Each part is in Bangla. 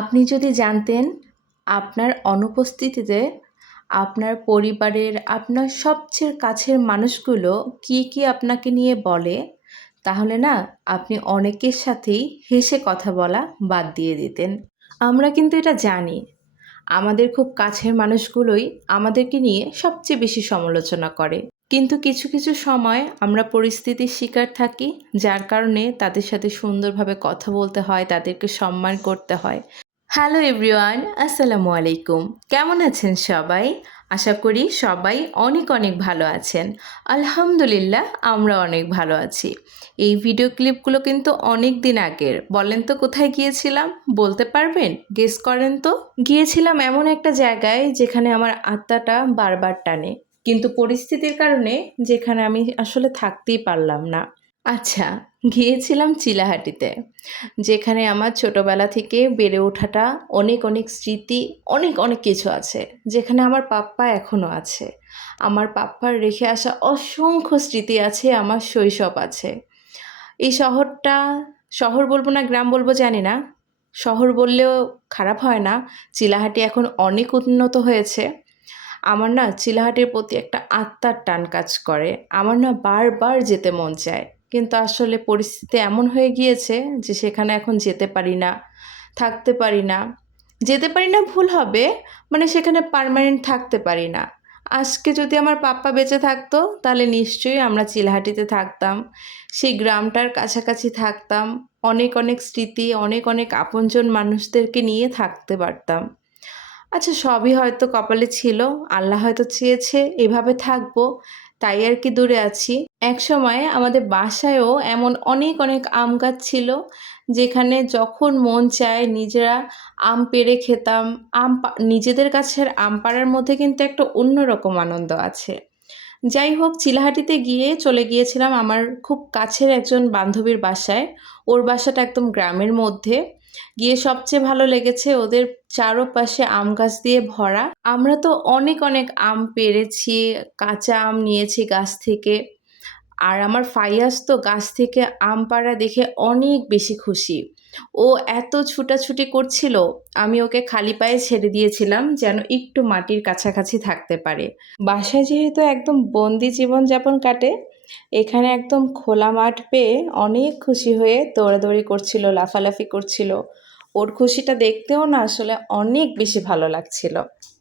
আপনি যদি জানতেন আপনার অনুপস্থিতিতে আপনার পরিবারের আপনার সবচেয়ে কাছের মানুষগুলো কি আপনাকে নিয়ে বলে, তাহলে না আপনি অনেকের সাথেই হেসে কথা বলা বাদ দিয়ে দিতেন। আমরা কিন্তু এটা জানি, আমাদের খুব কাছের মানুষগুলোই আমাদেরকে নিয়ে সবচেয়ে বেশি সমালোচনা করে। কিন্তু কিছু সময় আমরা পরিস্থিতির শিকার থাকি, যার কারণে তাদের সাথে সুন্দরভাবে কথা বলতে হয়, তাদেরকে সম্মান করতে হয়। হ্যালো এভরিওয়ান, আসসালামু আলাইকুম। কেমন আছেন সবাই? আশা করি সবাই অনেক অনেক ভালো আছেন। আলহামদুলিল্লাহ, আমরা অনেক ভালো আছি। এই ভিডিও ক্লিপগুলো কিন্তু অনেক দিন আগের। বলেন তো কোথায় গিয়েছিলাম? বলতে পারবেন? গেস করেন তো। গিয়েছিলাম এমন একটা জায়গায় যেখানে আমার আত্মাটা বারবার টানে, কিন্তু পরিস্থিতির কারণে যেখানে আমি আসলে থাকতেই পারলাম না। আচ্ছা, গিয়েছিলাম চিলাহাটিতে, যেখানে আমার ছোটোবেলা থেকে বেড়ে ওঠাটা অনেক অনেক স্মৃতি, অনেক অনেক কিছু আছে, যেখানে আমার পাপ্পা এখনও আছে। আমার পাপ্পার রেখে আসা অসংখ্য স্মৃতি আছে, আমার শৈশব আছে। এই শহরটা, শহর বলবো না গ্রাম বলবো জানি না, শহর বললেও খারাপ হয় না। চিলাহাটি এখন অনেক উন্নত হয়েছে। আমার না চিলাহাটির প্রতি একটা আত্মার টান কাজ করে। আমার না বারবার যেতে মন চায়, কিন্তু আসলে পরিস্থিতি এমন হয়ে গিয়েছে যে সেখানে এখন যেতে পারি না, থাকতে পারি না। যেতে পারি না ভুল হবে, মানে সেখানে পার্মানেন্ট থাকতে পারি না। আজকে যদি আমার পাপ্পা বেঁচে থাকতো তাহলে নিশ্চয়ই আমরা চিলাহাটিতে থাকতাম, সেই গ্রামটার কাছাকাছি থাকতাম, অনেক অনেক স্মৃতি, অনেক অনেক আপনজন মানুষদেরকে নিয়ে থাকতে পারতাম। আচ্ছা, সবই হয়তো কপালে ছিল, আল্লাহ হয়তো চেয়েছে এভাবে থাকবো, তাই আর কি দূরে আছি। একসময় আমাদের বাসায়ও এমন অনেক অনেক আম গাছ ছিল, যেখানে যখন মন চায় নিজেরা আম পেড়ে খেতাম। নিজেদের গাছের আম পাড়ার মধ্যে কিন্তু একটা অন্যরকম আনন্দ আছে। যাই হোক, চিলাহাটিতে গিয়ে চলে গিয়েছিলাম আমার খুব কাছের একজন বান্ধবীর বাসায়। ওর বাসাটা একদম গ্রামের মধ্যে। গিয়ে সবচেয়ে ভালো লেগেছে, ওদের চারপাশে আম গাছ দিয়ে ভরা। আমরা তো অনেক অনেক আম পেড়েছি, কাঁচা আম নিয়েছি গাছ থেকে। আর আমার ফাইয়াজ তো গাছ থেকে আম পাড়া দেখে অনেক বেশি খুশি। ও এত ছুটাছুটি করছিল, আমি ওকে খালি পায়ে ছেড়ে দিয়েছিলাম যেন একটু মাটির কাছাকাছি থাকতে পারে। বাসায় যেহেতু একদম বন্দি জীবনযাপন কাটে, এখানে একদম খোলা মাঠ পেয়ে অনেক খুশি হয়ে দৌড়াদৌড়ি করছিল, লাফালাফি করছিল। ওর খুশিটা দেখতেও না আসলে অনেক বেশি ভালো লাগছিল।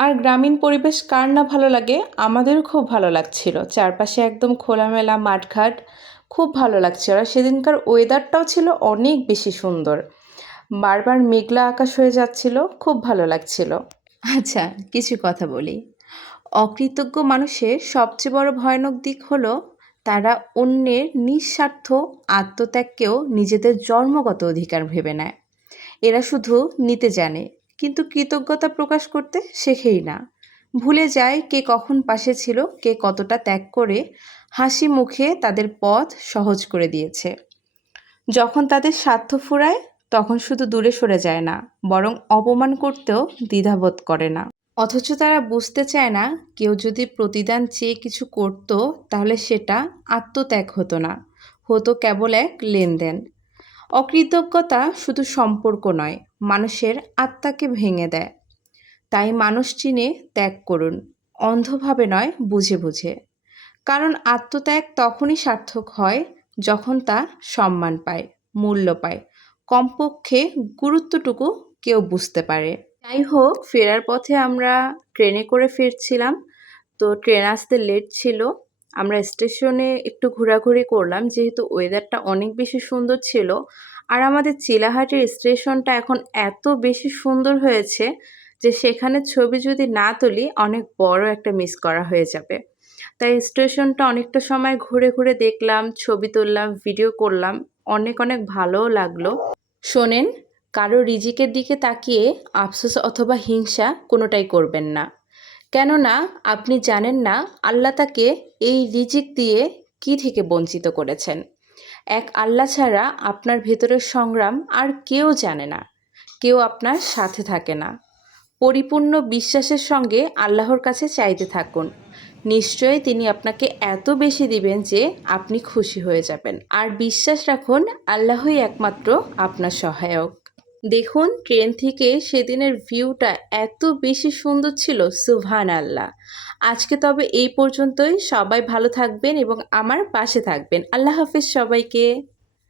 আর গ্রামীণ পরিবেশ কার না ভালো লাগে, আমাদেরও খুব ভালো লাগছিল। চারপাশে একদম খোলামেলা মাঠঘাট, খুব ভালো লাগছিল। আর সেদিনকার ওয়েদারটাও ছিল অনেক বেশি সুন্দর, বারবার মেঘলা আকাশ হয়ে যাচ্ছিল, খুব ভালো লাগছিল। আচ্ছা, কিছু কথা বলি। অকৃতজ্ঞ মানুষের সবচেয়ে বড় ভয়ানক দিক হলো তারা অন্যের নিঃস্বার্থ আত্মত্যাগকেও নিজেদের জন্মগত অধিকার ভেবে নেয়। এরা শুধু নিতে জানে, কিন্তু কৃতজ্ঞতা প্রকাশ করতে শেখেই না। ভুলে যায় কে কখন পাশে ছিল, কে কতটা ত্যাগ করে হাসি মুখে তাদের পথ সহজ করে দিয়েছে। যখন তাদের স্বার্থ ফুরায়, তখন শুধু দূরে সরে যায় না, বরং অপমান করতেও দ্বিধাবোধ করে না। অথচ তারা বুঝতে চায় না, কেউ যদি প্রতিদান চেয়ে কিছু করত, তাহলে সেটা আত্মত্যাগ হতো না, হতো কেবল এক লেনদেন। অকৃতজ্ঞতা শুধু সম্পর্ক নয়, মানুষের আত্মাকে ভেঙে দেয়। তাই মানুষ চিনে ত্যাগ করুন, অন্ধভাবে নয়, বুঝে বুঝে। কারণ আত্মত্যাগ তখনই সার্থক হয় যখন তা সম্মান পায়, মূল্য পায়, কমপক্ষে গুরুত্বটুকু কেউ বুঝতে পারে। যাই হোক, ফেরার পথে আমরা ট্রেনে করে ফিরছিলাম, তো ট্রেন আসতে লেট ছিল। আমরা স্টেশনে একটু ঘোরাঘুরি করলাম, যেহেতু ওয়েদারটা অনেক বেশি সুন্দর ছিল। আর আমাদের চিলাহাটির স্টেশনটা এখন এত বেশি সুন্দর হয়েছে যে সেখানে ছবি যদি না তুলি অনেক বড় একটা মিস করা হয়ে যাবে। তাই স্টেশনটা অনেকটা সময় ঘুরে ঘুরে দেখলাম, ছবি তুললাম, ভিডিও করলাম, অনেক অনেক ভালোও লাগলো। শোনেন, কারো রিজিকের দিকে তাকিয়ে আফসোস অথবা হিংসা কোনোটাই করবেন না। কেননা আপনি জানেন না আল্লাহ তাকে এই রিজিক দিয়ে কী থেকে বঞ্চিত করেছেন। এক আল্লাহ ছাড়া আপনার ভেতরের সংগ্রাম আর কেউ জানে না, কেউ আপনার সাথে থাকে না। পরিপূর্ণ বিশ্বাসের সঙ্গে আল্লাহর কাছে চাইতে থাকুন, নিশ্চয়ই তিনি আপনাকে এত বেশি দিবেন যে আপনি খুশি হয়ে যাবেন। আর বিশ্বাস রাখুন, আল্লাহই একমাত্র আপনার সহায়ক। দেখুন ট্রেন থেকে সেদিনের ভিউটা এত বেশি সুন্দর ছিল, সুবহানাল্লাহ। আজকে তবে এই পর্যন্তই। সবাই ভালো থাকবেন এবং আমার পাশে থাকবেন। আল্লাহ হাফেজ সবাইকে।